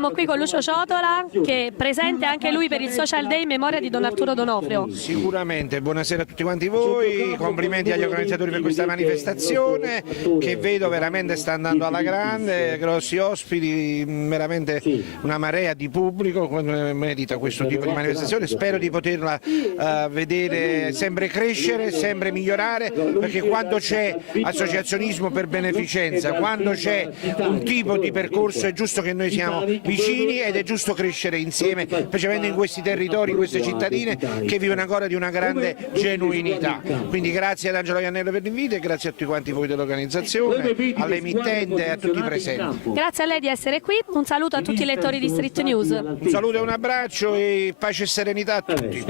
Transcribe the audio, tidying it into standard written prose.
siamo qui con Lucio Ciotola, che è presente anche lui per il Social Day in memoria di Don Arturo D'Onofrio. Sicuramente, buonasera a tutti quanti voi, complimenti agli organizzatori per questa manifestazione che vedo veramente sta andando alla grande, grossi ospiti, veramente una marea di pubblico, merita questo tipo di manifestazione, spero di poterla vedere sempre crescere, sempre migliorare, perché quando c'è associazionismo per beneficenza, quando c'è un tipo di percorso è giusto che noi siamo vicini ed è giusto crescere insieme, specialmente in questi territori, in queste cittadine che vivono ancora di una grande genuinità. Quindi grazie ad Angelo Iannello per l'invito e grazie a tutti quanti voi dell'organizzazione, all'emittente e a tutti i presenti. Grazie a lei di essere qui, un saluto a tutti i lettori di Street News. Un saluto e un abbraccio e pace e serenità a tutti.